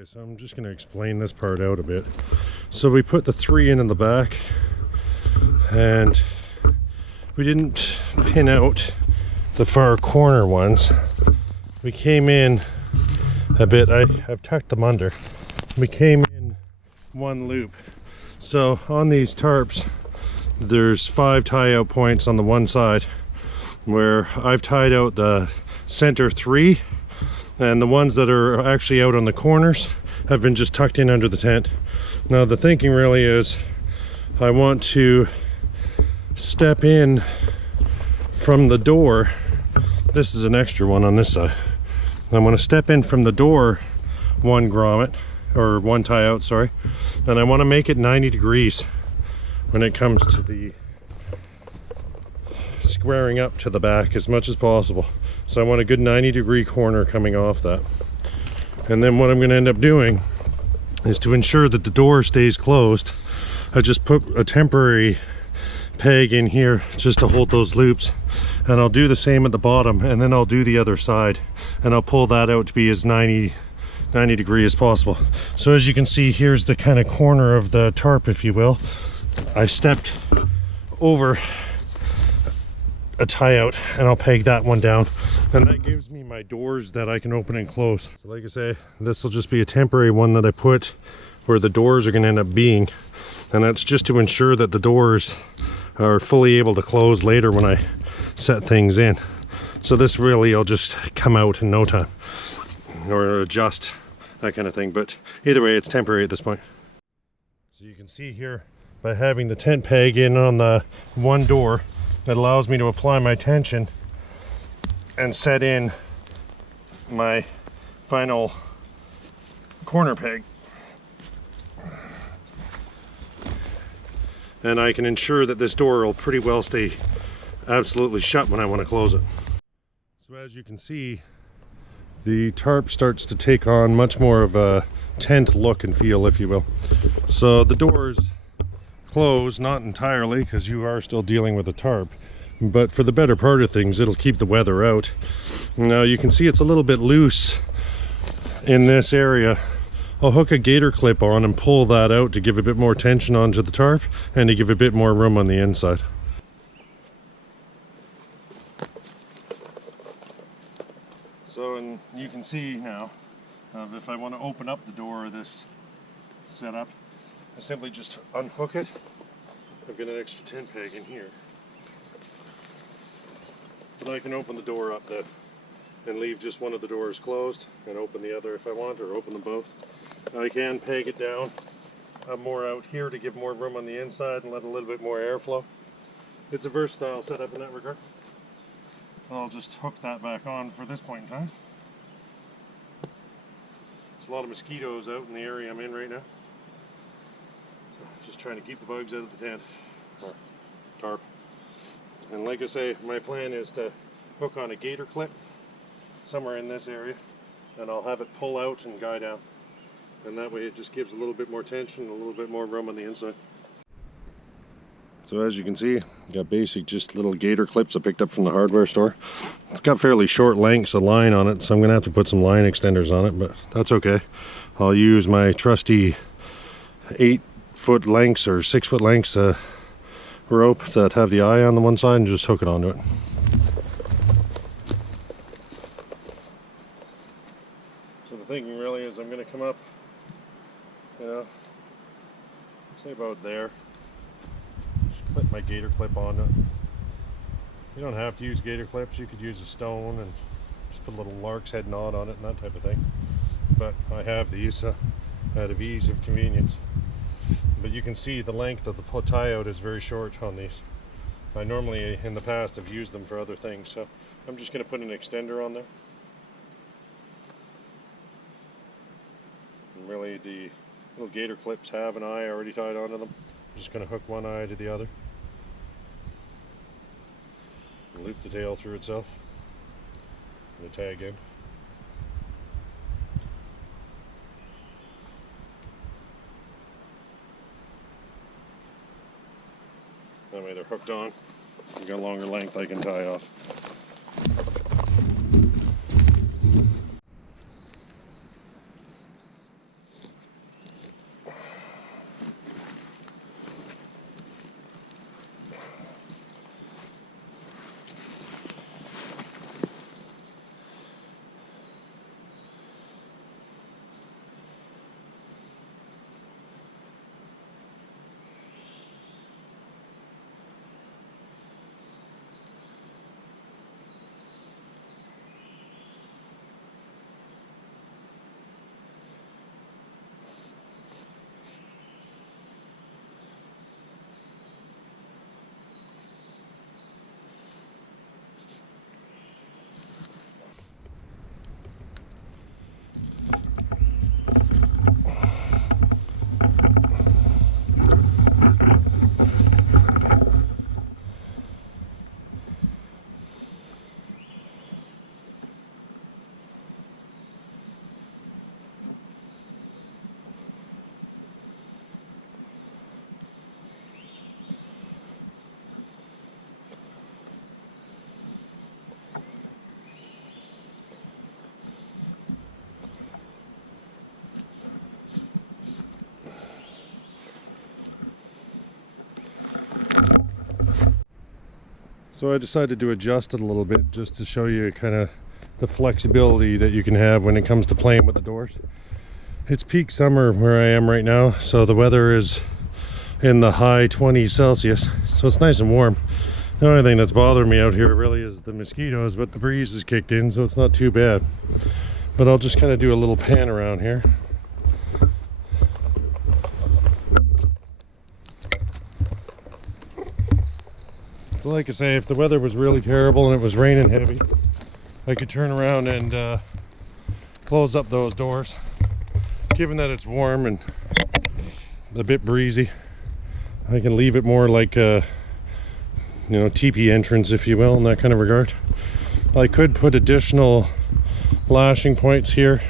Okay, so I'm just going to explain this part out a bit. So we put the 3 in the back, and we didn't pin out the far corner ones. We came in a bit. I've tucked them under. We came in one loop. So on these tarps, there's 5 tie out points on the one side, where I've tied out the center 3, and the ones that are actually out on the corners have been just tucked in under the tent. Now the thinking really is I want to step in from the door. This is an extra one on this side. I want to step in from the door 1 grommet, or 1 tie out, sorry, and I want to make it 90 degrees when it comes to the squaring up to the back as much as possible. So I want a good 90-degree corner coming off that. And then what I'm going to end up doing is, to ensure that the door stays closed, I just put a temporary peg in here just to hold those loops, and I'll do the same at the bottom, and then I'll do the other side, and I'll pull that out to be as 90 degree as possible. So as you can see, here's the kind of corner of the tarp, if you will. I stepped over a tie out, and I'll peg that one down, and that gives me my doors that I can open and close. So like I say, this will just be a temporary one that I put where the doors are going to end up being, and that's just to ensure that the doors are fully able to close later when I set things in. So this really will just come out in no time, or adjust, that kind of thing. But either way, it's temporary at this point. So you can see here, by having the tent peg in on the one door, that allows me to apply my tension and set in my final corner peg. And I can ensure that this door will pretty well stay absolutely shut when I want to close it. So as you can see, the tarp starts to take on much more of a tent look and feel, if you will. So the doors close, not entirely, because you are still dealing with a tarp, but for the better part of things, it'll keep the weather out. Now you can see it's a little bit loose in this area. I'll hook a gator clip on and pull that out to give a bit more tension onto the tarp and to give a bit more room on the inside. So, and you can see now, if I want to open up the door of this setup, I simply just unhook it. I've got an extra tent peg in here, but I can open the door up then and leave just one of the doors closed and open the other if I want, or open them both. I can peg it down more out here to give more room on the inside and let a little bit more airflow. It's a versatile setup in that regard. I'll just hook that back on for this point in time. There's a lot of mosquitoes out in the area I'm in right now. So just trying to keep the bugs out of the tent, or tarp. And like I say, my plan is to hook on a gator clip somewhere in this area, and I'll have it pull out and guy down. And that way it just gives a little bit more tension, a little bit more room on the inside. So as you can see, got basic just little gator clips I picked up from the hardware store. It's got fairly short lengths of line on it, so I'm gonna have to put some line extenders on it, but that's okay. I'll use my trusty 8-foot lengths or 6-foot lengths rope that have the eye on the one side and just hook it onto it. So the thinking really is I'm gonna come up, say about there. Put my gator clip on it. You don't have to use gator clips, you could use a stone and just put a little lark's head knot on it and that type of thing. But I have these out of ease of convenience. But you can see the length of the tie out is very short on these. I normally in the past have used them for other things, so I'm just going to put an extender on there. And really the little gator clips have an eye already tied onto them. I'm just going to hook one eye to the other and loop the tail through itself and the tag in. That way they're hooked on. I've got a longer length I can tie off. So I decided to adjust it a little bit just to show you kind of the flexibility that you can have when it comes to playing with the doors. It's peak summer where I am right now, so the weather is in the high 20s Celsius, so it's nice and warm. The only thing that's bothering me out here really is the mosquitoes, but the breeze has kicked in, so it's not too bad. But I'll just kind of do a little pan around here. So like I say, if the weather was really terrible and it was raining heavy, I could turn around and close up those doors. Given that it's warm and a bit breezy, I can leave it more like a, you know, teepee entrance, if you will, in that kind of regard. I could put additional lashing points here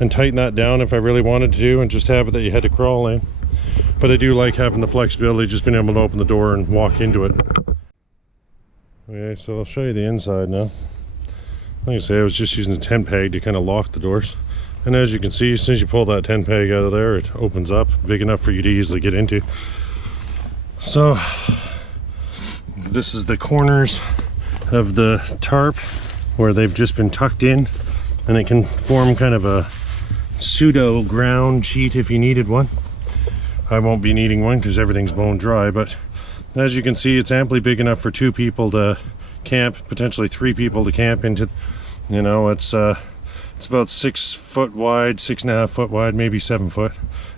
and tighten that down if I really wanted to, and just have it that you had to crawl in. But I do like having the flexibility, just being able to open the door and walk into it. Okay, so I'll show you the inside now. Like I say, I was just using a tent peg to kind of lock the doors. And as you can see, as soon as you pull that tent peg out of there, it opens up, big enough for you to easily get into. So, this is the corners of the tarp where they've just been tucked in, and it can form kind of a pseudo ground sheet if you needed one. I won't be needing one because everything's bone dry, but as you can see, it's amply big enough for 2 people to camp, potentially 3 people to camp into. You know, it's about 6 foot wide, 6.5 foot wide, maybe 7 foot,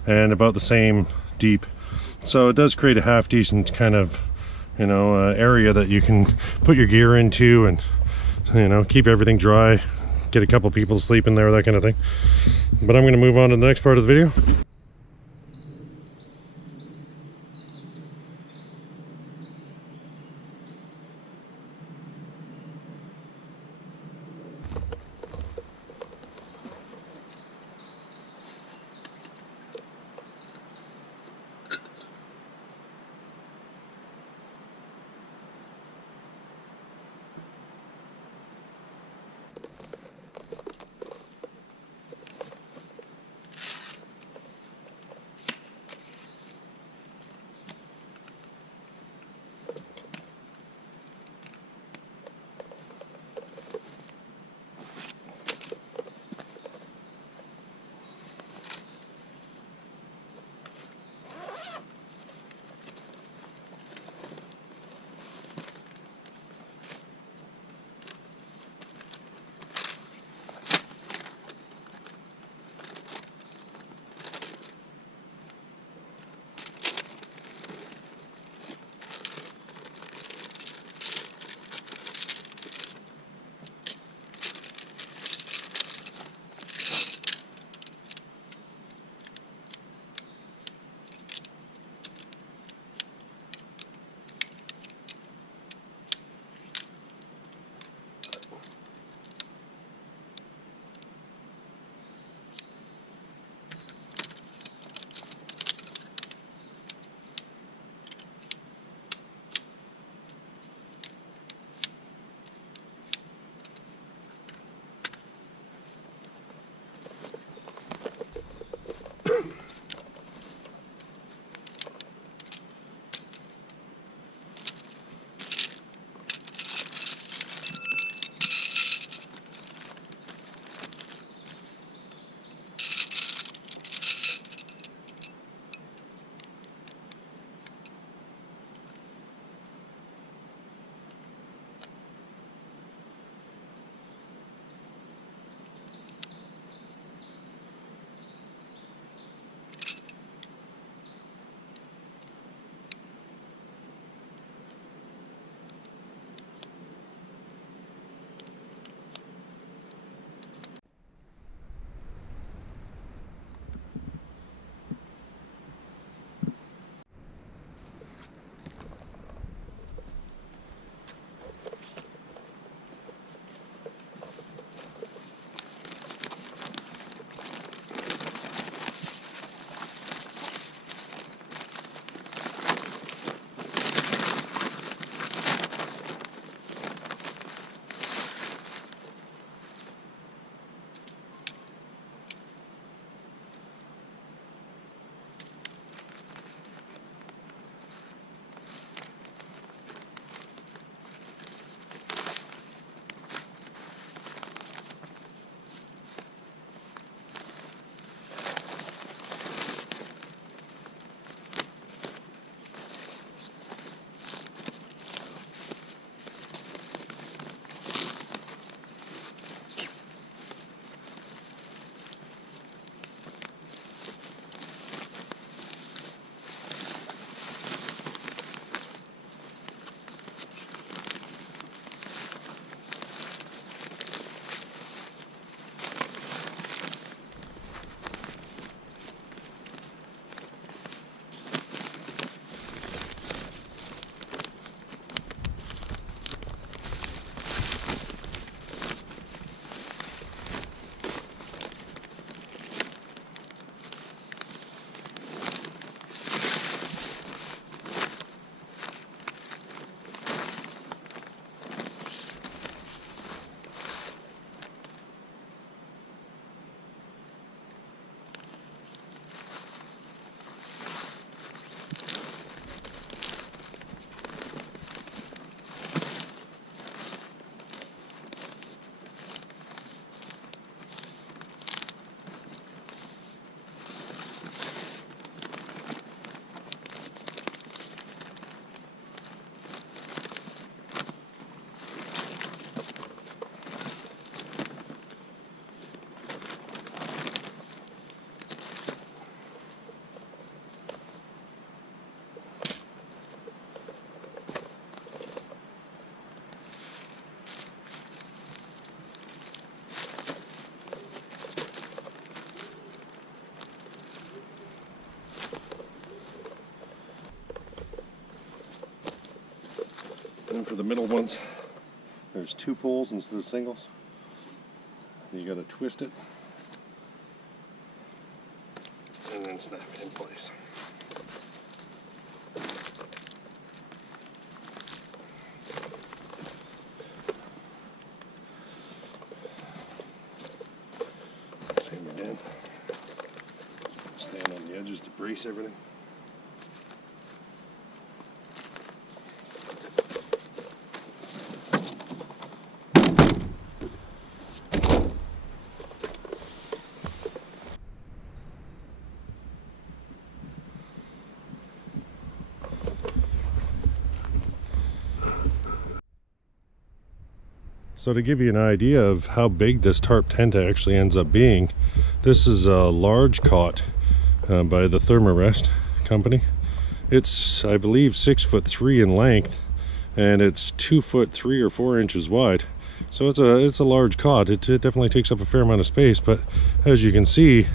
and about the same deep. So it does create a half decent kind of, you know, area that you can put your gear into and, you know, keep everything dry, get a couple people to sleep in there, that kind of thing. But I'm going to move on to the next part of the video. And for the middle ones, there's 2 poles instead of singles. You got to twist it and then snap it in place. Same again. Stand on the edges to brace everything. So to give you an idea of how big this tarp tent actually ends up being, this is a large cot by the Thermarest company. It's, I believe, 6'3" in length, and it's 2'3" or 4 inches wide. So it's a large cot. It definitely takes up a fair amount of space, but as you can see,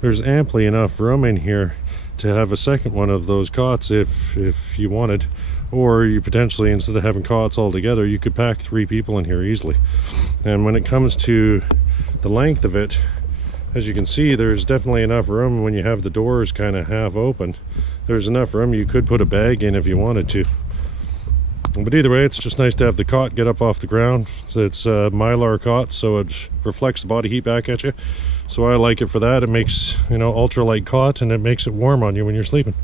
there's amply enough room in here to have a second one of those cots if you wanted. Or you potentially, instead of having cots all together, you could pack 3 people in here easily. And when it comes to the length of it, as you can see, there's definitely enough room when you have the doors kind of half open. There's enough room you could put a bag in if you wanted to. But either way, it's just nice to have the cot get up off the ground. So it's a Mylar cot, so it reflects the body heat back at you. So I like it for that. It makes, ultralight cot, and it makes it warm on you when you're sleeping.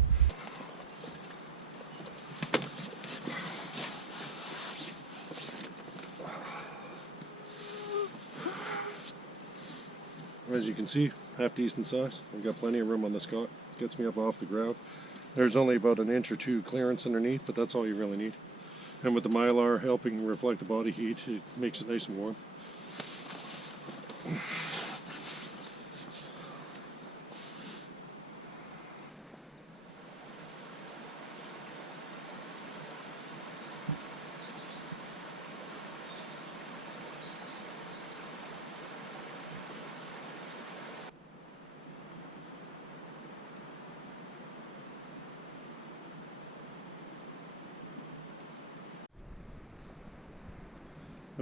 As you can see, half decent size. I've got plenty of room on this cot. Gets me up off the ground. There's only about 1 inch or 2 clearance underneath, but that's all you really need. And with the Mylar helping reflect the body heat, it makes it nice and warm.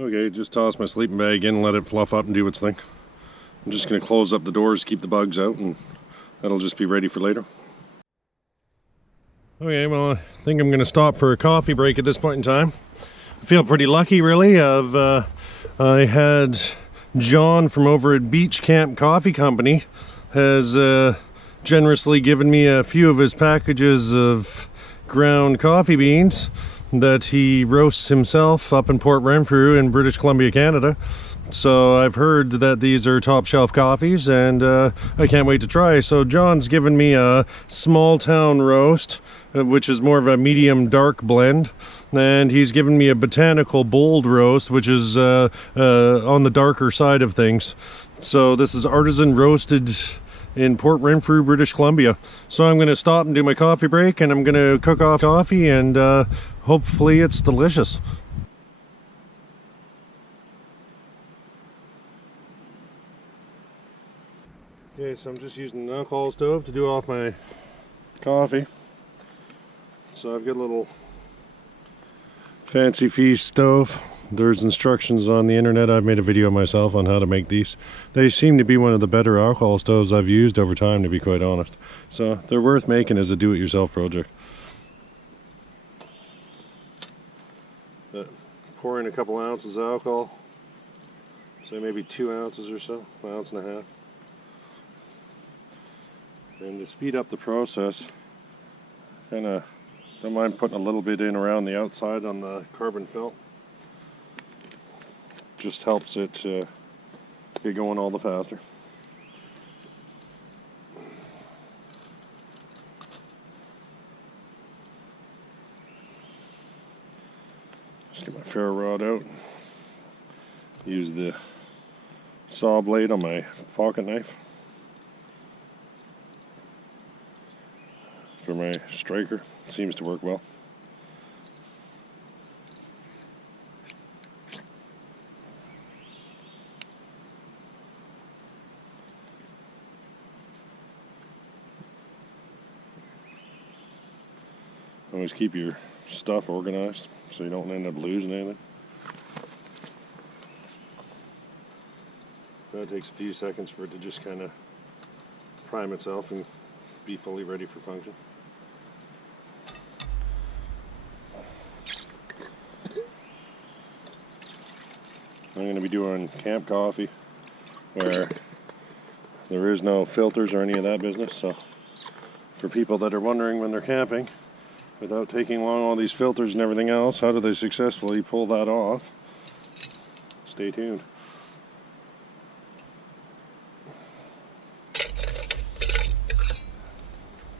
Okay, just toss my sleeping bag in and let it fluff up and do its thing. I'm just going to close up the doors, keep the bugs out, and that'll just be ready for later. Okay, well, I think I'm going to stop for a coffee break at this point in time. I feel pretty lucky, really. I had John from over at Beach Camp Coffee Company has generously given me a few of his packages of ground coffee beans that he roasts himself up in Port Renfrew in British Columbia, Canada. So I've heard that these are top shelf coffees, and I can't wait to try. So John's given me a small town roast, which is more of a medium dark blend, and he's given me a botanical bold roast, which is on the darker side of things. So this is artisan roasted in Port Renfrew, British Columbia. So I'm going to stop and do my coffee break, and I'm going to cook off coffee, and hopefully it's delicious. Okay, so I'm just using an alcohol stove to do off my coffee. So I've got a little Fancy Feast stove. There's instructions on the internet. I've made a video myself on how to make these. They seem to be one of the better alcohol stoves I've used over time, to be quite honest. So they're worth making as a do-it-yourself project. Pour in a couple ounces of alcohol. So maybe 2 ounces or so, 1.5 ounces. And to speed up the process, kind of don't mind putting a little bit in around the outside on the carbon felt. Just helps it get going all the faster. Just get my ferro rod out. Use the saw blade on my pocket knife for my striker. It seems to work well. Always keep your stuff organized so you don't end up losing anything. That takes a few seconds for it to just kind of prime itself and be fully ready for function. I'm going to be doing camp coffee where there is no filters or any of that business, so for people that are wondering when they're camping, without taking along all these filters and everything else, how do they successfully pull that off? Stay tuned.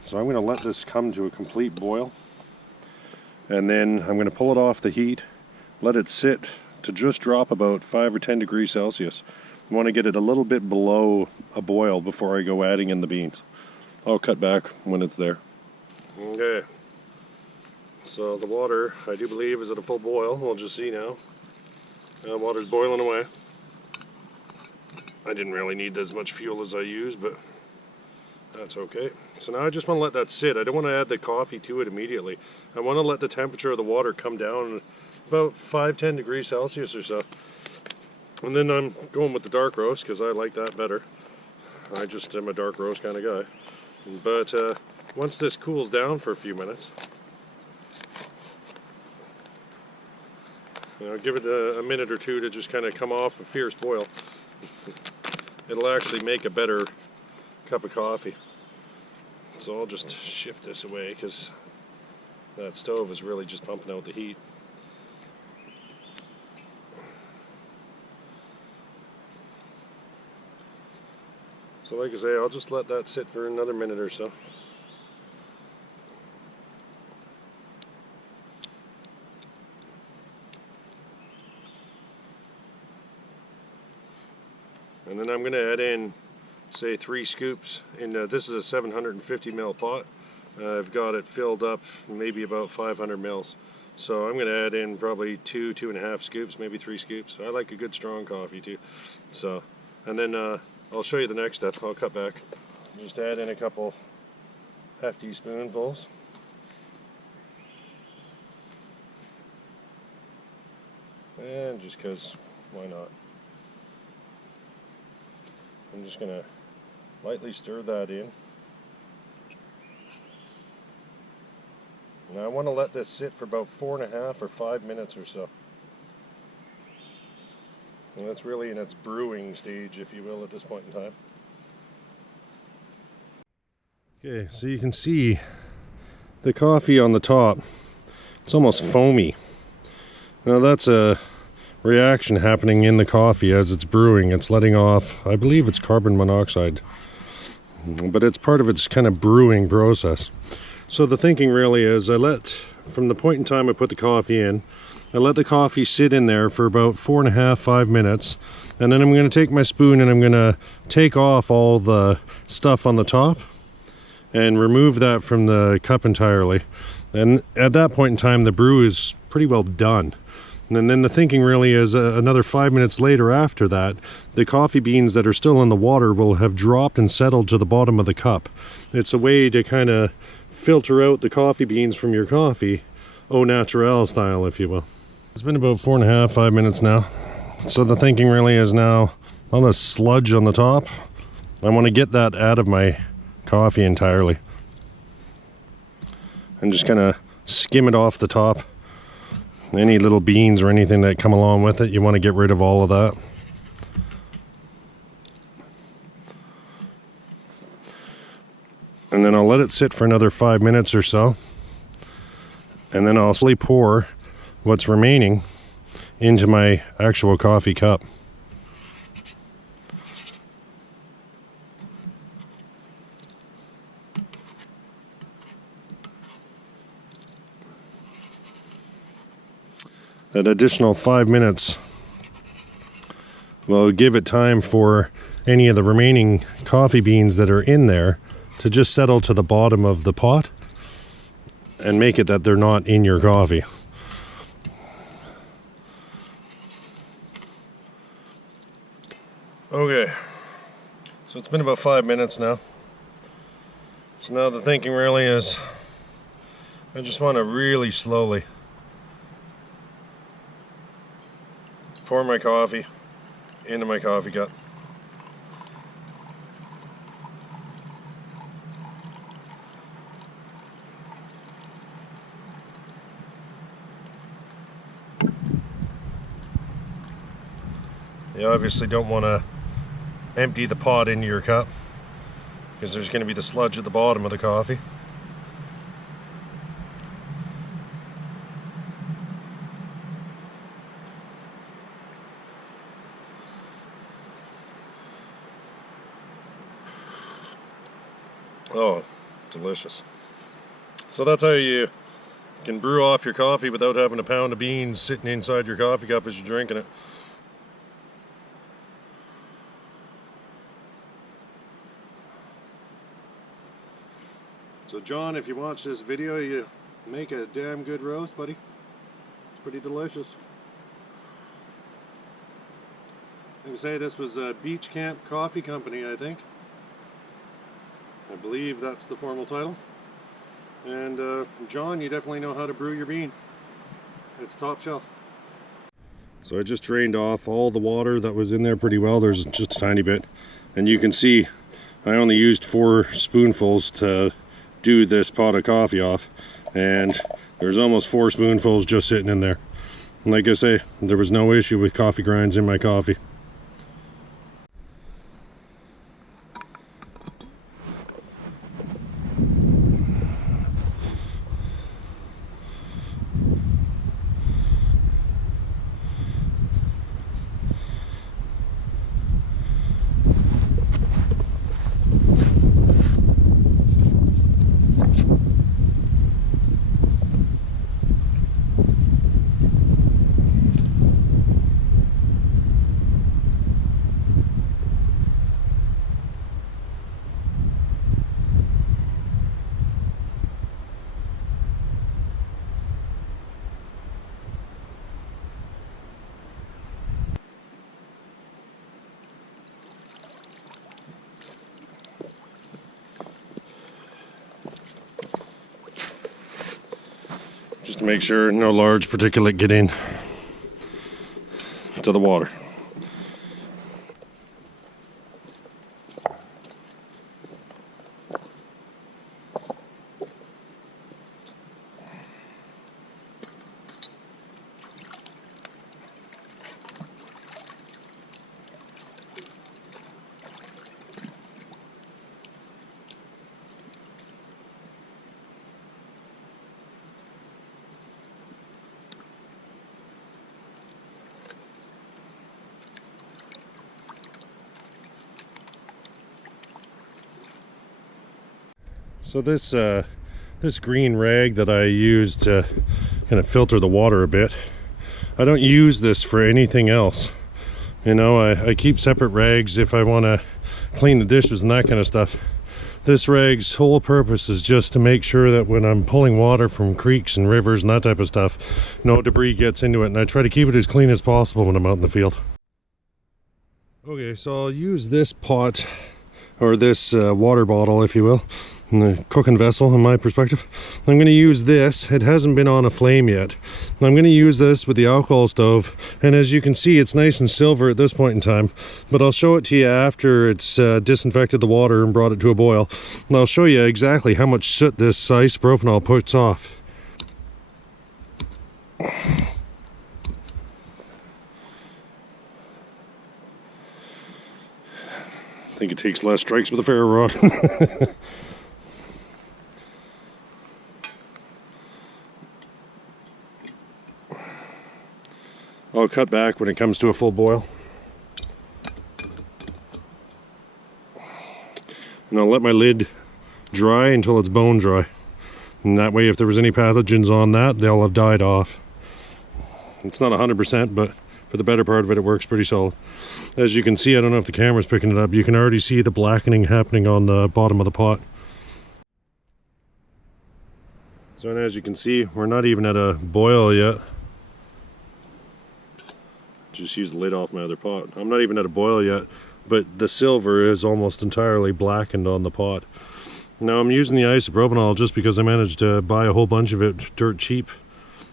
So I'm going to let this come to a complete boil, and then I'm going to pull it off the heat, let it sit to just drop about 5 or 10 degrees Celsius. I want to get it a little bit below a boil before I go adding in the beans. I'll cut back when it's there. Okay, so the water, I do believe, is at a full boil. We'll just see now. Water's boiling away. I didn't really need as much fuel as I used, but that's okay. So now I just want to let that sit. I don't want to add the coffee to it immediately. I want to let the temperature of the water come down about 5-10 degrees Celsius or so. And then I'm going with the dark roast because I like that better. I just am a dark roast kind of guy. But once this cools down for a few minutes, give it a minute or two to just kind of come off a fierce boil. It'll actually make a better cup of coffee. So I'll just shift this away because that stove is really just pumping out the heat. So like I say, I'll just let that sit for another minute or so. And then I'm going to add in, say, 3 scoops. This is a 750 ml pot. I've got it filled up maybe about 500 mils. So I'm going to add in probably 2.5 scoops, maybe 3 scoops. I like a good strong coffee too. So, and then I'll show you the next step. I'll cut back. Just add in a couple hefty spoonfuls. And just because, why not? I'm just going to lightly stir that in. Now I want to let this sit for about 4.5 or 5 minutes or so. And that's really in its brewing stage, if you will, at this point in time. Okay, so you can see the coffee on the top. It's almost foamy. Now that's a reaction happening in the coffee as it's brewing. It's letting off, I believe it's carbon monoxide, but it's part of its kind of brewing process. So the thinking really is from the point in time I put the coffee in, I let the coffee sit in there for about 4.5-5 minutes, and then I'm going to take my spoon and I'm going to take off all the stuff on the top and remove that from the cup entirely. And at that point in time the brew is pretty well done. And then the thinking really is another 5 minutes later after that, the coffee beans that are still in the water will have dropped and settled to the bottom of the cup. It's a way to kind of filter out the coffee beans from your coffee, au naturel style, if you will. It's been about 4.5-5 minutes now. So the thinking really is now, all the sludge on the top, I want to get that out of my coffee entirely. And just kind of skim it off the top. Any little beans or anything that come along with it, you want to get rid of all of that. And then I'll let it sit for another 5 minutes or so. And then I'll slowly pour what's remaining into my actual coffee cup. That additional 5 minutes will give it time for any of the remaining coffee beans that are in there to just settle to the bottom of the pot and make it that they're not in your coffee. Okay, so it's been about 5 minutes now. So now the thinking really is I just want to really slowly pour my coffee into my coffee cup. You obviously don't want to empty the pot into your cup because there's going to be the sludge at the bottom of the coffee. Oh, delicious. So that's how you can brew off your coffee without having a pound of beans sitting inside your coffee cup as you're drinking it. So John, if you watch this video, you make a damn good roast, buddy. It's pretty delicious. Like I say, this was a Beach Camp Coffee Company, I think. I believe that's the formal title. And John, you definitely know how to brew your bean. It's top shelf. So I just drained off all the water that was in there pretty well. There's just a tiny bit. And you can see I only used 4 spoonfuls to do this pot of coffee off. And there's almost 4 spoonfuls just sitting in there. And like I say, there was no issue with coffee grinds in my coffee. Just to make sure no large particulate get in to the water. So this green rag that I use to kind of filter the water a bit, I don't use this for anything else. You know, I keep separate rags if I want to clean the dishes and that kind of stuff. This rag's whole purpose is just to make sure that when I'm pulling water from creeks and rivers and that type of stuff, no debris gets into it, and I try to keep it as clean as possible when I'm out in the field. Okay, so I'll use this pot, or this water bottle, if you will, the cooking vessel in my perspective. I'm going to use this. It hasn't been on a flame yet. I'm going to use this with the alcohol stove, and as you can see, it's nice and silver at this point in time, but I'll show it to you after it's disinfected the water and brought it to a boil, and I'll show you exactly how much soot this isopropanol puts off. I think it takes less strikes with a ferro rod. I'll cut back when it comes to a full boil. And I'll let my lid dry until it's bone dry. And that way, if there was any pathogens on that, they'll have died off. It's not 100%, but for the better part of it, it works pretty solid. As you can see, I don't know if the camera's picking it up, you can already see the blackening happening on the bottom of the pot. So as you can see, we're not even at a boil yet. Just use the lid off my other pot. I'm not even at a boil yet, but the silver is almost entirely blackened on the pot. Now I'm using the isopropanol just because I managed to buy a whole bunch of it dirt cheap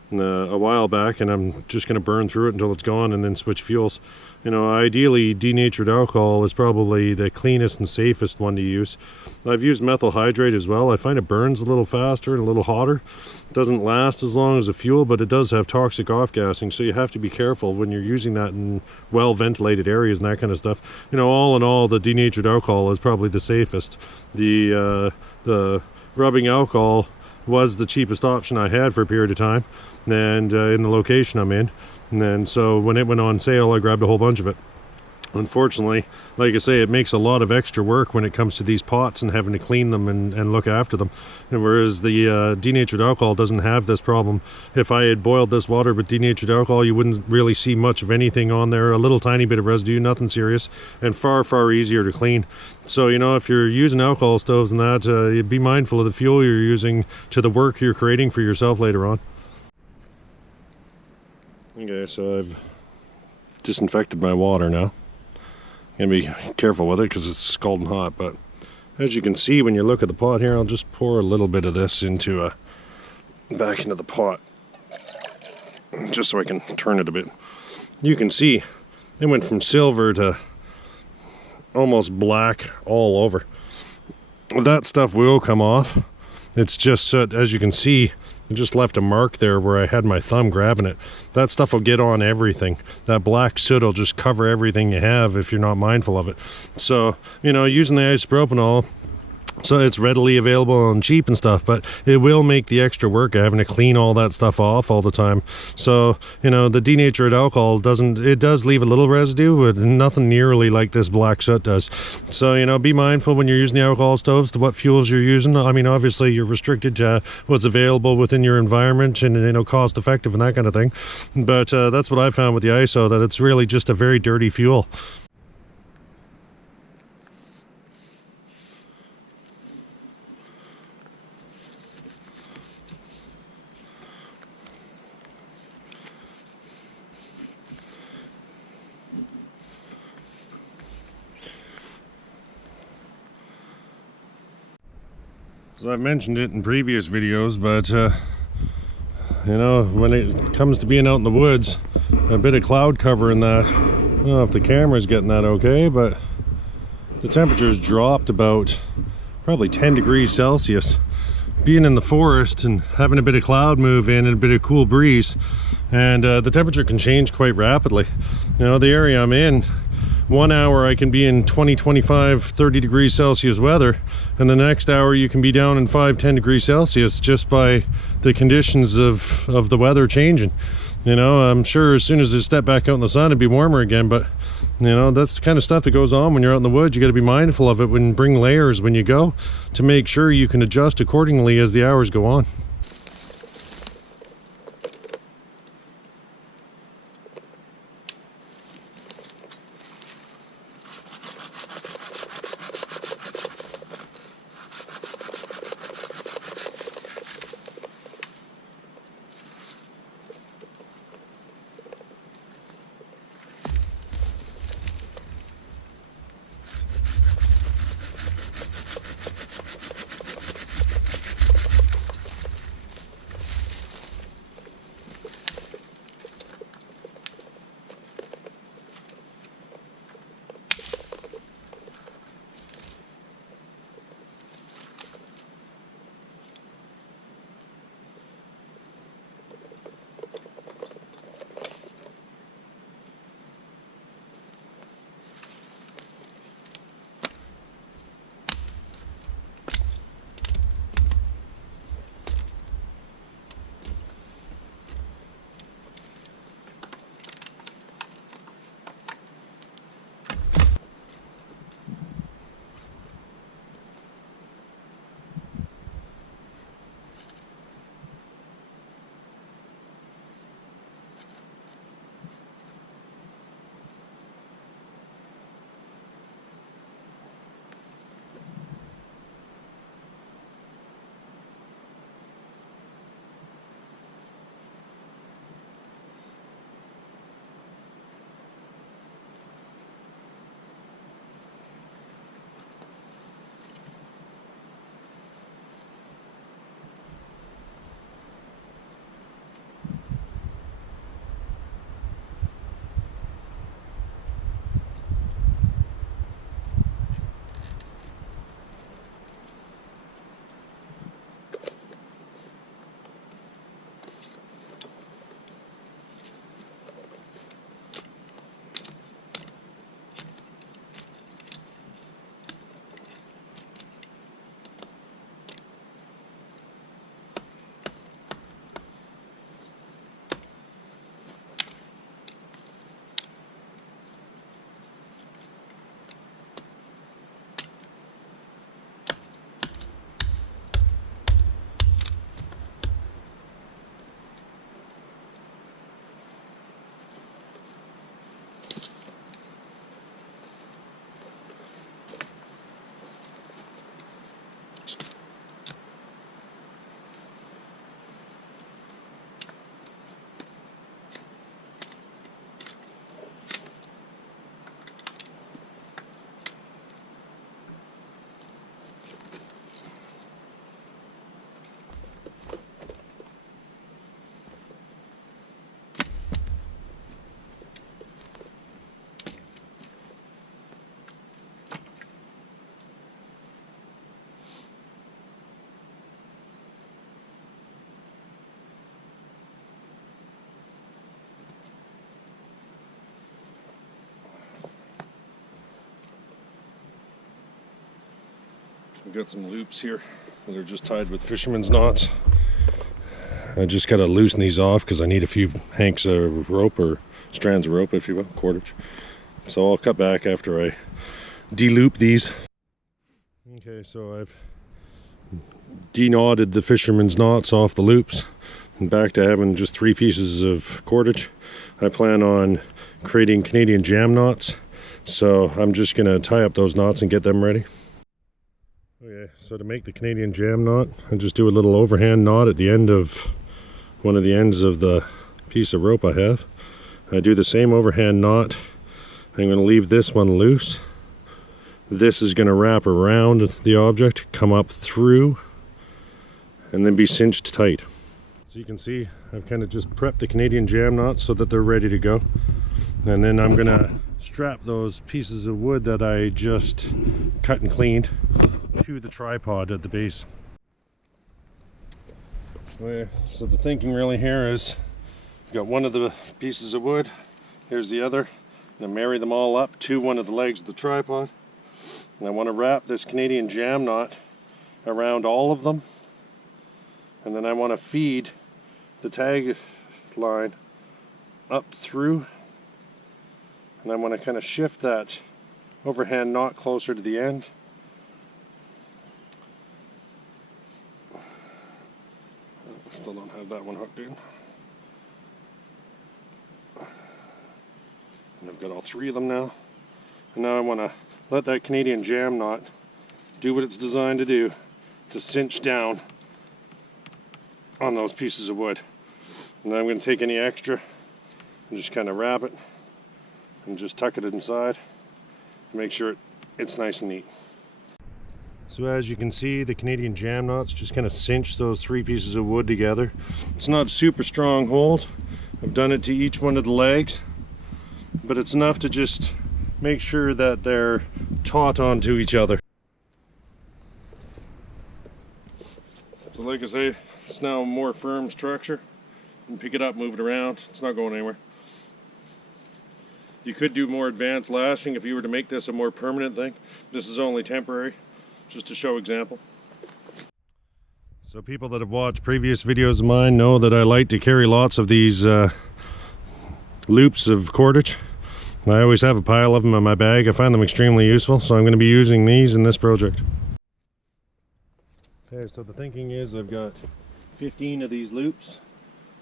a while back, and I'm just going to burn through it until it's gone and then switch fuels. You know, ideally denatured alcohol is probably the cleanest and safest one to use. I've used methyl hydrate as well. I find it burns a little faster and a little hotter. It doesn't last as long as a fuel, but it does have toxic off-gassing, so you have to be careful when you're using that in well-ventilated areas and that kind of stuff. You know, all in all, the denatured alcohol is probably the safest. The rubbing alcohol was the cheapest option I had for a period of time, and in the location I'm in. And then so when it went on sale, I grabbed a whole bunch of it. Unfortunately, like I say, it makes a lot of extra work when it comes to these pots and having to clean them and look after them. And whereas the denatured alcohol doesn't have this problem. If I had boiled this water with denatured alcohol, you wouldn't really see much of anything on there. A little tiny bit of residue, nothing serious, and far, far easier to clean. So, you know, if you're using alcohol stoves and that, you'd be mindful of the fuel you're using to the work you're creating for yourself later on. Okay, so I've disinfected my water now. I'm gonna be careful with it because it's scalding hot, but as you can see when you look at the pot here, I'll just pour a little bit of this back into the pot just so I can turn it a bit. You can see it went from silver to almost black all over. That stuff will come off. It's just soot. As you can see, I just left a mark there where I had my thumb grabbing it. That stuff will get on everything. That black soot will just cover everything you have if you're not mindful of it. So, you know, using the isopropanol, so it's readily available and cheap and stuff, but it will make the extra work of having to clean all that stuff off all the time. So, you know, the denatured alcohol does leave a little residue, but nothing nearly like this black soot does. So, you know, be mindful when you're using the alcohol stoves to what fuels you're using. I mean, obviously you're restricted to what's available within your environment and, you know, cost effective and that kind of thing. But that's what I found with the ISO, that it's really just a very dirty fuel. So I've mentioned it in previous videos, but you know, when it comes to being out in the woods, a bit of cloud cover in that, I don't know if the camera's getting that okay, but the temperature's dropped about probably 10 degrees Celsius. Being in the forest and having a bit of cloud move in and a bit of cool breeze, and the temperature can change quite rapidly. You know, the area I'm in, 1 hour I can be in 20, 25, 30 degrees Celsius weather, and the next hour you can be down in 5, 10 degrees Celsius just by the conditions of the weather changing. You know, I'm sure as soon as I step back out in the sun it'd be warmer again, but you know, that's the kind of stuff that goes on when you're out in the woods. You got to be mindful of it and bring layers when you go to make sure you can adjust accordingly as the hours go on. I've got some loops here that are just tied with fisherman's knots. I just gotta loosen these off because I need a few hanks of rope, or strands of rope if you will, cordage. So I'll cut back after I de-loop these. Okay, so I've de-knotted the fisherman's knots off the loops and back to having just 3 pieces of cordage. I plan on creating Canadian jam knots, so I'm just gonna tie up those knots and get them ready. Okay, so to make the Canadian jam knot, I just do a little overhand knot at the end of one of the ends of the piece of rope I have. I do the same overhand knot. I'm going to leave this one loose. This is going to wrap around the object, come up through, and then be cinched tight. So you can see I've kind of just prepped the Canadian jam knots so that they're ready to go. And then I'm going to strap those pieces of wood that I just cut and cleaned to the tripod at the base. Okay, so the thinking really here is, I've got one of the pieces of wood, here's the other. I'm going to marry them all up to one of the legs of the tripod. And I want to wrap this Canadian jam knot around all of them. And then I want to feed the tag line up through. And I want to kind of shift that overhand knot closer to the end. Still don't have that one hooked in. And I've got all 3 of them now. And now I want to let that Canadian jam knot do what it's designed to do, to cinch down on those pieces of wood. And then I'm going to take any extra and just kind of wrap it and just tuck it inside to make sure it's nice and neat. So as you can see, the Canadian jam knots just kind of cinch those 3 pieces of wood together. It's not a super strong hold. I've done it to each one of the legs, but it's enough to just make sure that they're taut onto each other. So like I say, it's now a more firm structure. You can pick it up, move it around. It's not going anywhere. You could do more advanced lashing if you were to make this a more permanent thing. This is only temporary, just to show example. So people that have watched previous videos of mine know that I like to carry lots of these loops of cordage. I always have a pile of them in my bag. I find them extremely useful, so I'm going to be using these in this project. Okay, so the thinking is I've got 15 of these loops.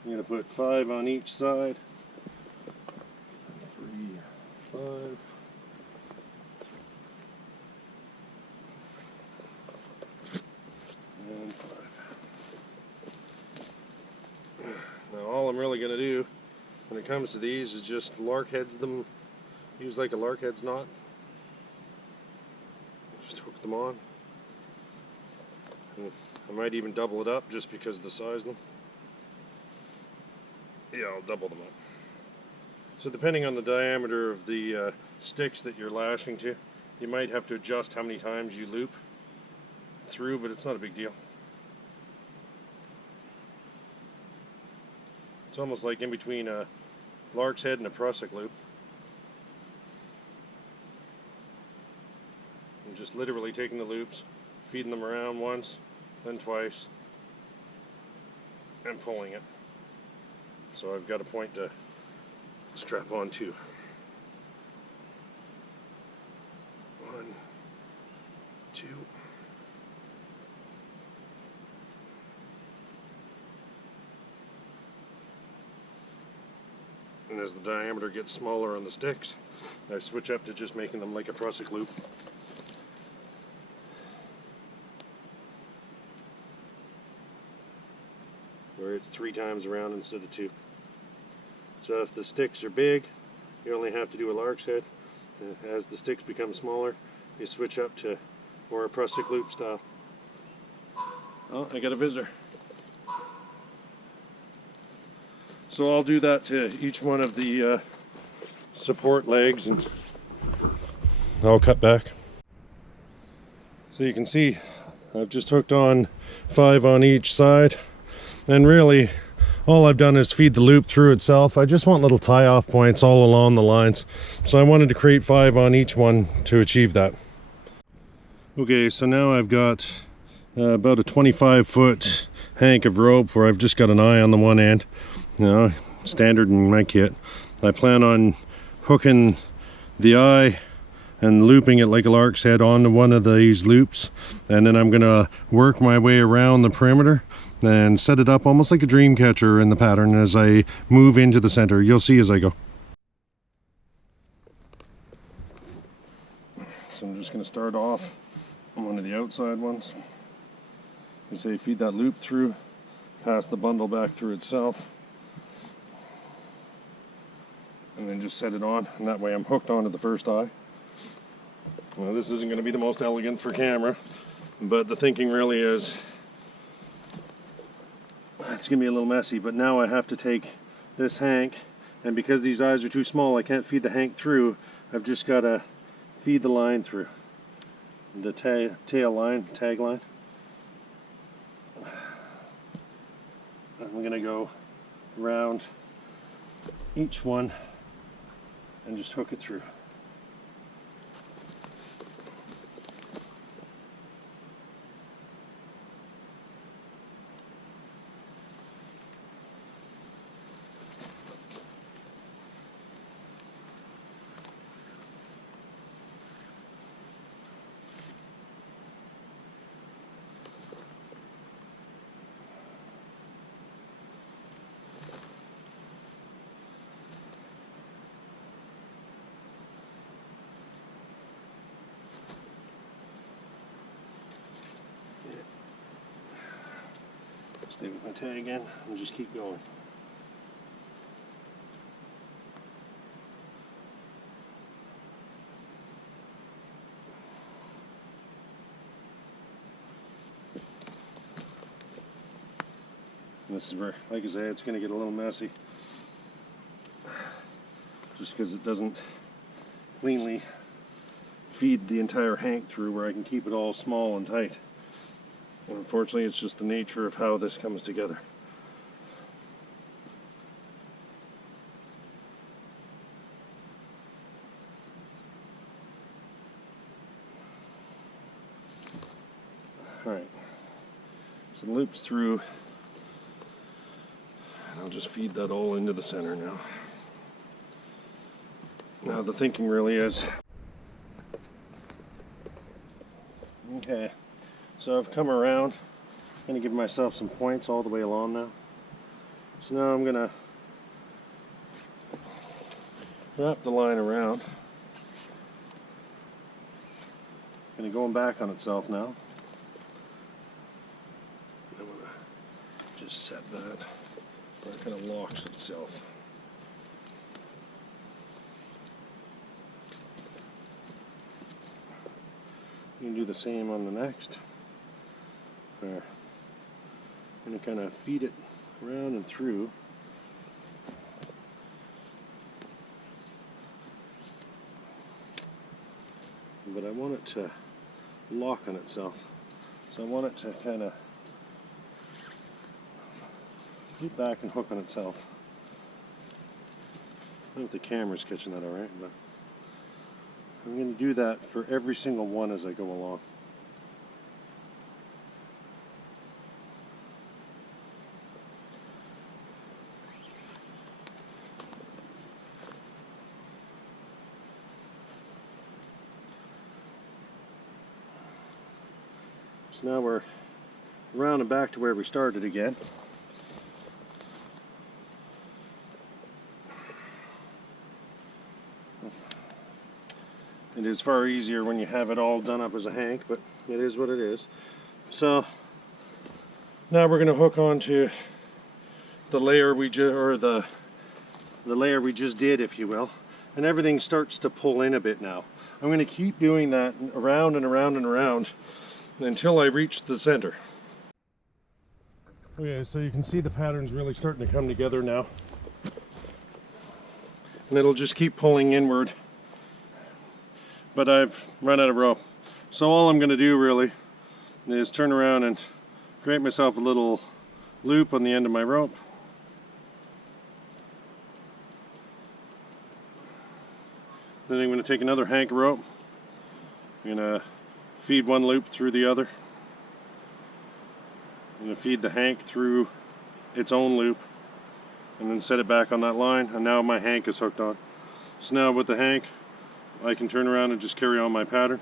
I'm going to put 5 on each side. 3, 5. And 5. Now all I'm really going to do when it comes to these is just lark heads them, use like a lark heads knot. Just hook them on. And I might even double it up just because of the size of them. Yeah, I'll double them up. So depending on the diameter of the sticks that you're lashing to, you might have to adjust how many times you loop through, but it's not a big deal. It's almost like in between a lark's head and a prusik loop. And just literally taking the loops, feeding them around once, then twice, and pulling it. So I've got a point to strap on to. 1, 2. And as the diameter gets smaller on the sticks, I switch up to just making them like a prusik loop. Where it's 3 times around instead of 2. So if the sticks are big, you only have to do a lark's head. As the sticks become smaller, you switch up to more a prusik loop style. Oh, I got a visitor. So I'll do that to each one of the support legs, and I'll cut back. So you can see I've just hooked on 5 on each side, and really all I've done is feed the loop through itself. I just want little tie-off points all along the lines, so I wanted to create 5 on each one to achieve that. Okay, so now I've got about a 25-foot hank of rope where I've just got an eye on the one end. You know, standard in my kit. I plan on hooking the eye and looping it like a lark's head onto one of these loops, and then I'm gonna work my way around the perimeter and set it up almost like a dream catcher in the pattern as I move into the center. You'll see as I go. So I'm just gonna start off on one of the outside ones. You say feed that loop through, pass the bundle back through itself, and then just set it on, and that way I'm hooked onto the first eye. Well, this isn't going to be the most elegant for camera, but the thinking really is it's going to be a little messy. But now I have to take this hank, and because these eyes are too small, I can't feed the hank through. I've just got to feed the line through, the tail line, tag line. I'm going to go around each one and just hook it through. Stay with my tag in and just keep going. And this is where, like I say, it's going to get a little messy just because it doesn't cleanly feed the entire hank through where I can keep it all small and tight. And unfortunately, it's just the nature of how this comes together. Alright, some loops through, and I'll just feed that all into the center now. Now the thinking really is, okay, so I've come around. I'm going to give myself some points all the way along now. So now I'm going to wrap the line around. Going to go back on itself now. I'm going to just set that where it kind of locks itself. You can do the same on the next. There. I'm going to kind of feed it around and through. But I want it to lock on itself. So I want it to kind of get back and hook on itself. I don't know if the camera's catching that alright, but I'm going to do that for every single one as I go along. So now we're around and back to where we started again. It is far easier when you have it all done up as a hank, but it is what it is. So now we're going to hook onto the layer we the layer we just did, if you will, and everything starts to pull in a bit now. I'm going to keep doing that around and around and around until I reach the center. Okay, so you can see the pattern's really starting to come together now. And it'll just keep pulling inward. But I've run out of rope. So all I'm going to do really is turn around and create myself a little loop on the end of my rope. Then I'm going to take another hank of rope. I'm going to feed one loop through the other. I'm going to feed the hank through its own loop and then set it back on that line, and now my hank is hooked on. So now with the hank I can turn around and just carry on my pattern.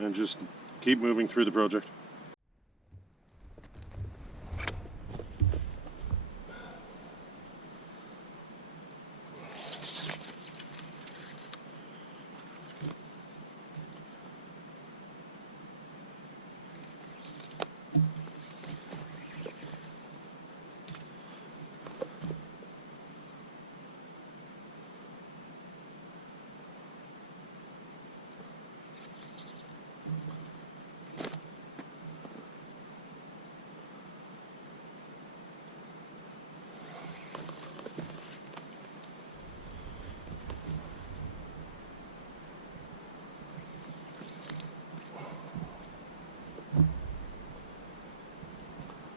And just keep moving through the project.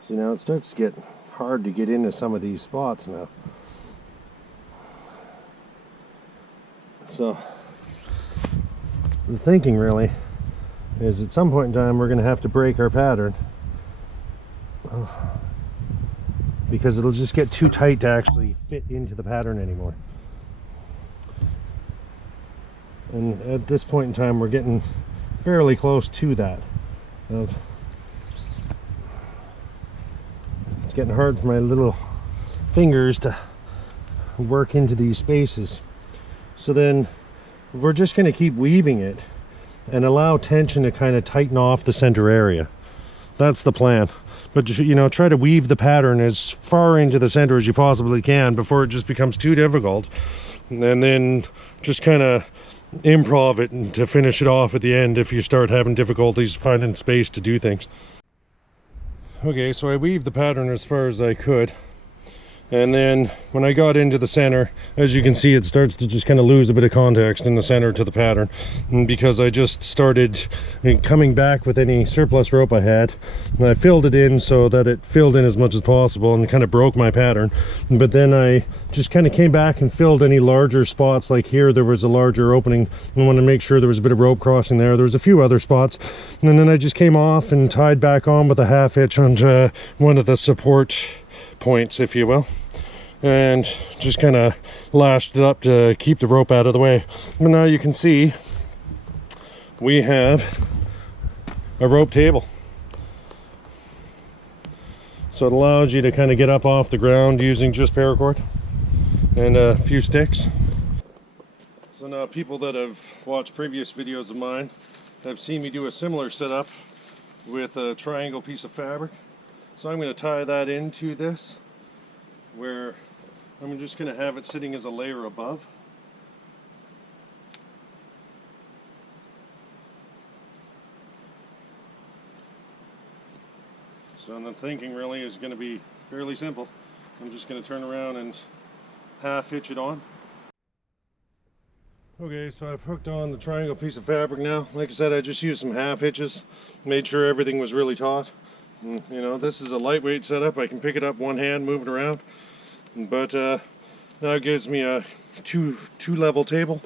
See, now it starts to get hard to get into some of these spots now. So the thinking really is at some point in time we're going to have to break our pattern because it'll just get too tight to actually fit into the pattern anymore. And at this point in time we're getting fairly close to that. It's getting hard for my little fingers to work into these spaces. So then we're just going to keep weaving it and allow tension to kind of tighten off the center area. That's the plan. But you know, try to weave the pattern as far into the center as you possibly can before it just becomes too difficult, and then just kind of improv it and to finish it off at the end if you start having difficulties finding space to do things. Okay, so I weaved the pattern as far as I could, and then when I got into the center, as you can see, it starts to just kind of lose a bit of context in the center to the pattern, and because I just started coming back with any surplus rope I had, and I filled it in so that it filled in as much as possible and kind of broke my pattern. But then I just kind of came back and filled any larger spots. Like here there was a larger opening, I wanted to make sure there was a bit of rope crossing there. There was a few other spots, and then I just came off and tied back on with a half hitch onto one of the support points, if you will, and just kind of lashed it up to keep the rope out of the way. But now you can see we have a rope table, so it allows you to kind of get up off the ground using just paracord and a few sticks. So now people that have watched previous videos of mine have seen me do a similar setup with a triangle piece of fabric. So I'm going to tie that into this, where I'm just going to have it sitting as a layer above. So the thinking really is going to be fairly simple. I'm just going to turn around and half hitch it on. Okay, so I've hooked on the triangle piece of fabric now. Like I said, I just used some half hitches, made sure everything was really taut. And, you know, this is a lightweight setup. I can pick it up one hand, move it around. But now it gives me a two level table.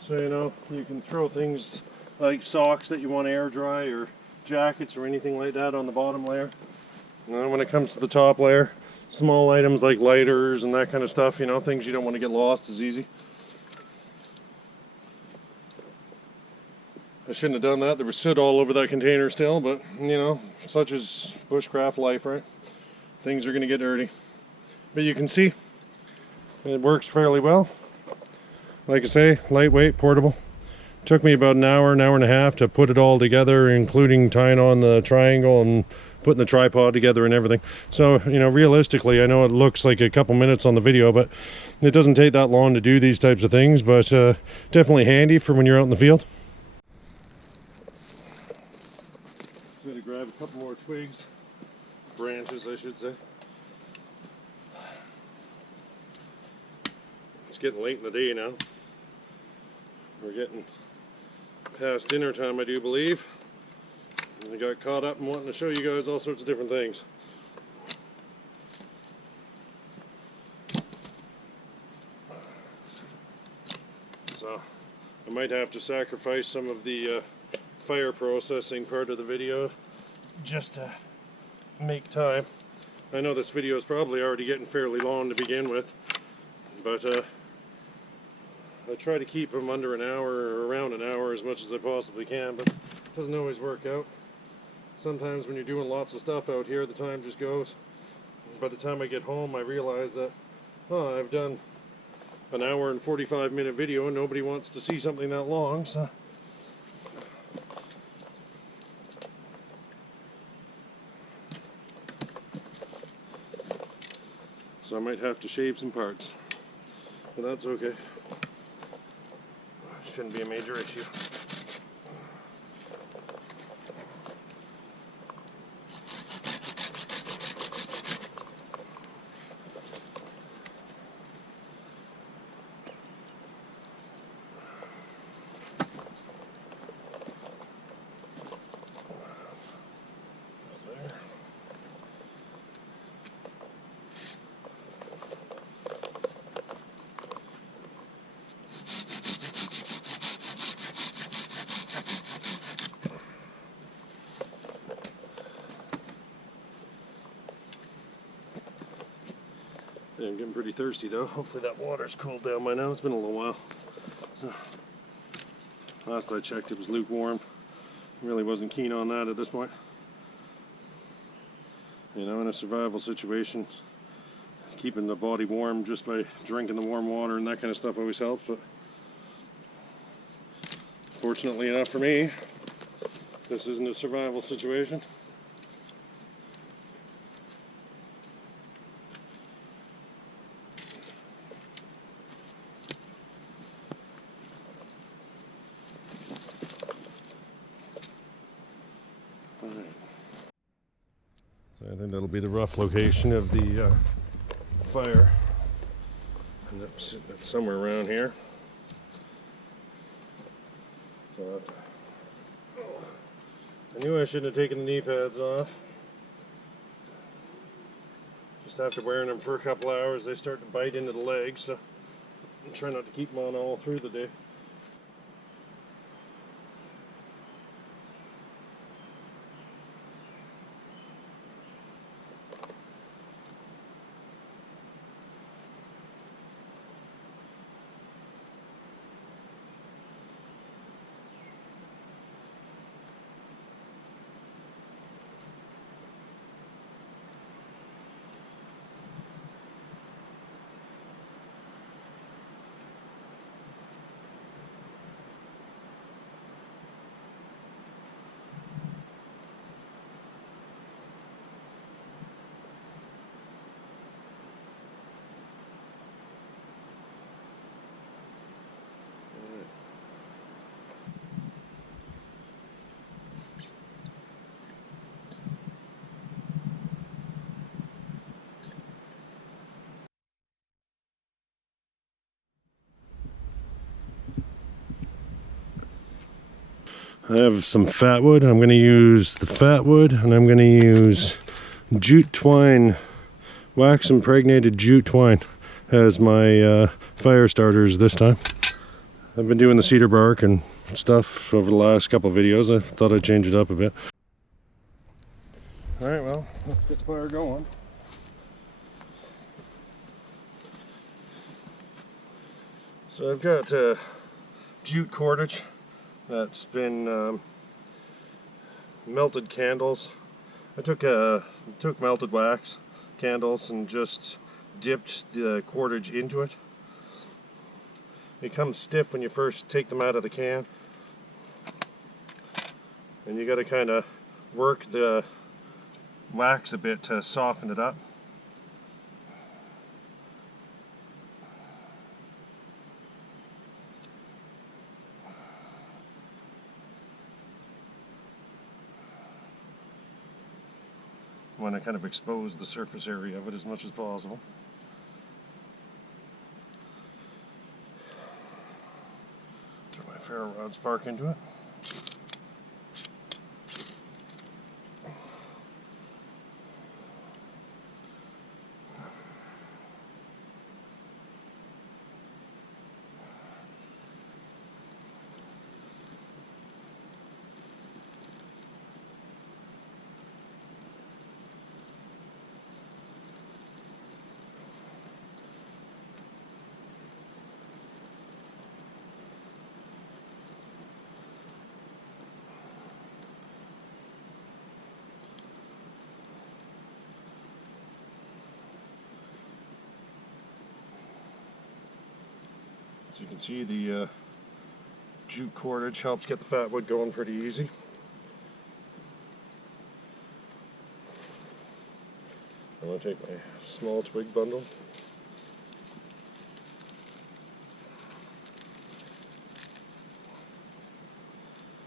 So, you know, you can throw things like socks that you want to air dry, or jackets or anything like that on the bottom layer. And then when it comes to the top layer, small items like lighters and that kind of stuff, you know, things you don't want to get lost is easy. I shouldn't have done that. There was soot all over that container still, but, you know, such is bushcraft life, right? Things are going to get dirty. But you can see it works fairly well. Like I say, lightweight, portable. Took me about an hour and a half to put it all together, including tying on the triangle and putting the tripod together and everything. So, you know, realistically, I know it looks like a couple minutes on the video, but it doesn't take that long to do these types of things, but definitely handy for when you're out in the field. To grab a couple more twigs, branches I should say. It's getting late in the day now. We're getting past dinner time, I do believe. And I got caught up in wanting to show you guys all sorts of different things. I might have to sacrifice some of the fire processing part of the video just to make time. I know this video is probably already getting fairly long to begin with, but I try to keep them under an hour or around an hour as much as I possibly can, but it doesn't always work out. Sometimes when you're doing lots of stuff out here, the time just goes. By the time I get home, I realize that, oh, I've done an hour and 45-minute video and nobody wants to see something that long, so. So I might have to shave some parts, but that's okay. Shouldn't be a major issue. Yeah, I'm getting pretty thirsty though. Hopefully that water's cooled down by now. It's been a little while. So, last I checked it was lukewarm. Really wasn't keen on that at this point. You know, in a survival situation, keeping the body warm just by drinking the warm water and that kind of stuff always helps, but fortunately enough for me, this isn't a survival situation. So I think that'll be the rough location of the fire. End up sitting it somewhere around here. So I'll have to, I knew I shouldn't have taken the knee pads off. Just after wearing them for a couple hours, they start to bite into the legs, so I try not to keep them on all through the day. I have some fatwood. I'm going to use the fatwood, and I'm going to use jute twine, wax impregnated jute twine as my fire starters this time. I've been doing the cedar bark and stuff over the last couple of videos. I thought I'd change it up a bit. Alright, well, let's get the fire going. So I've got jute cordage that's been melted candles. I took melted wax candles and just dipped the cordage into it. It comes stiff when you first take them out of the can, and you got to kind of work the wax a bit to soften it up. Want to kind of expose the surface area of it as much as possible. Throw my ferro rod spark into it. You can see the jute cordage helps get the fat wood going pretty easy. I'm going to take my small twig bundle.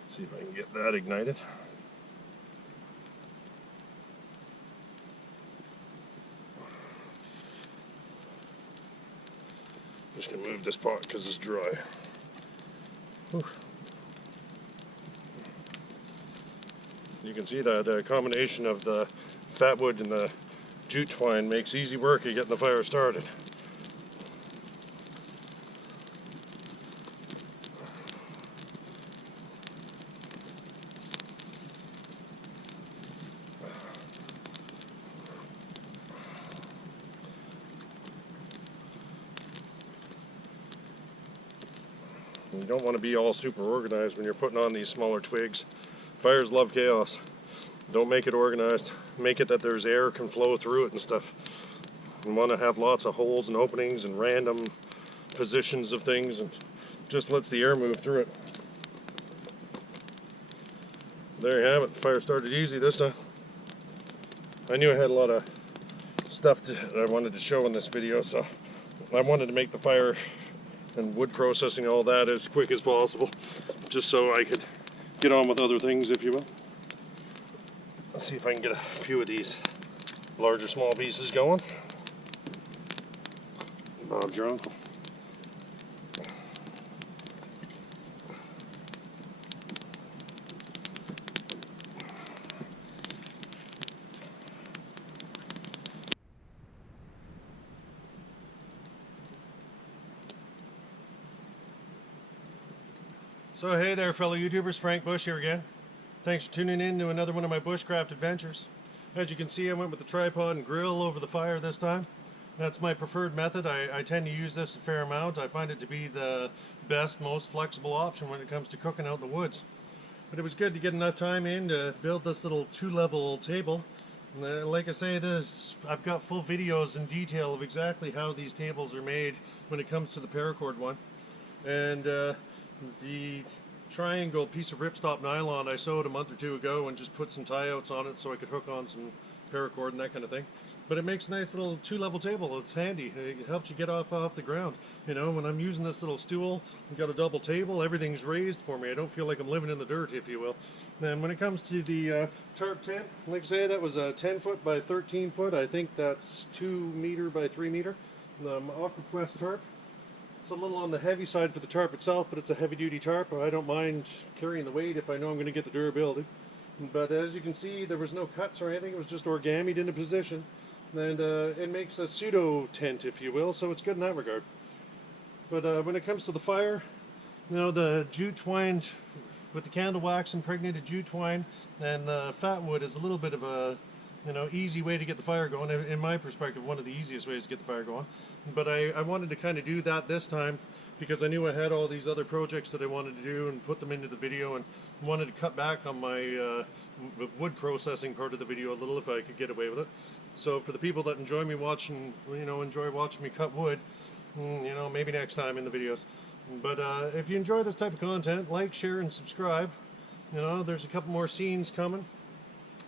See if I can get that ignited. Just going to move this pot because it's dry. Whew. You can see that combination of the fat wood and the jute twine makes easy work of getting the fire started. You don't want to be all super organized when you're putting on these smaller twigs. Fires love chaos. Don't make it organized. Make it that there's air can flow through it and stuff. You want to have lots of holes and openings and random positions of things, and just lets the air move through it. There you have it. Fire started easy this time. I knew I had a lot of stuff that I wanted to show in this video, so I wanted to make the fire and wood processing and all that as quick as possible, just so I could get on with other things, if you will. Let's see if I can get a few of these larger small pieces going. Bob's your uncle. So hey there fellow YouTubers, Frank Bush here again. Thanks for tuning in to another one of my bushcraft adventures. As you can see, I went with the tripod and grill over the fire this time. That's my preferred method. I tend to use this a fair amount. I find it to be the best, most flexible option when it comes to cooking out in the woods. But it was good to get enough time in to build this little two-level table. And like I say, I've got full videos in detail of exactly how these tables are made when it comes to the paracord one. And the triangle piece of ripstop nylon I sewed a month or two ago and just put some tie outs on it so I could hook on some paracord and that kind of thing. But it makes a nice little two-level table. It's handy. It helps you get off the ground. You know, when I'm using this little stool, I've got a double table, everything's raised for me. I don't feel like I'm living in the dirt, if you will. And when it comes to the tarp tent, like I say, that was a 10 foot by 13 foot. I think that's 2 meter by 3 meter. Bushcraft tarp. It's a little on the heavy side for the tarp itself, but it's a heavy-duty tarp. I don't mind carrying the weight if I know I'm going to get the durability. But as you can see, there was no cuts or anything. It was just origamied into position. And it makes a pseudo tent, if you will, so it's good in that regard. But when it comes to the fire, you know, the jute twine with the candle wax impregnated jute twine and the fat wood is a little bit of a, you know, easy way to get the fire going. In my perspective, one of the easiest ways to get the fire going. But I wanted to kind of do that this time because I knew I had all these other projects that I wanted to do and put them into the video, and wanted to cut back on my wood processing part of the video a little if I could get away with it. So for the people that enjoy me watching, you know, enjoy watching me cut wood, you know, maybe next time in the videos. But if you enjoy this type of content, like, share, and subscribe. You know, there's a couple more scenes coming.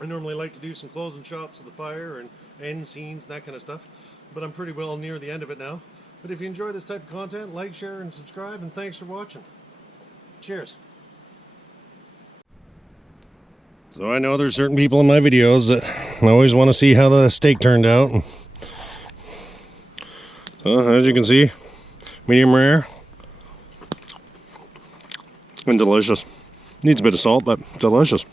I normally like to do some closing shots of the fire and end scenes and that kind of stuff, but I'm pretty well near the end of it now. But if you enjoy this type of content, like, share, and subscribe, and thanks for watching. Cheers. So I know there's certain people in my videos that always want to see how the steak turned out. So as you can see, medium rare and delicious. Needs a bit of salt, but delicious.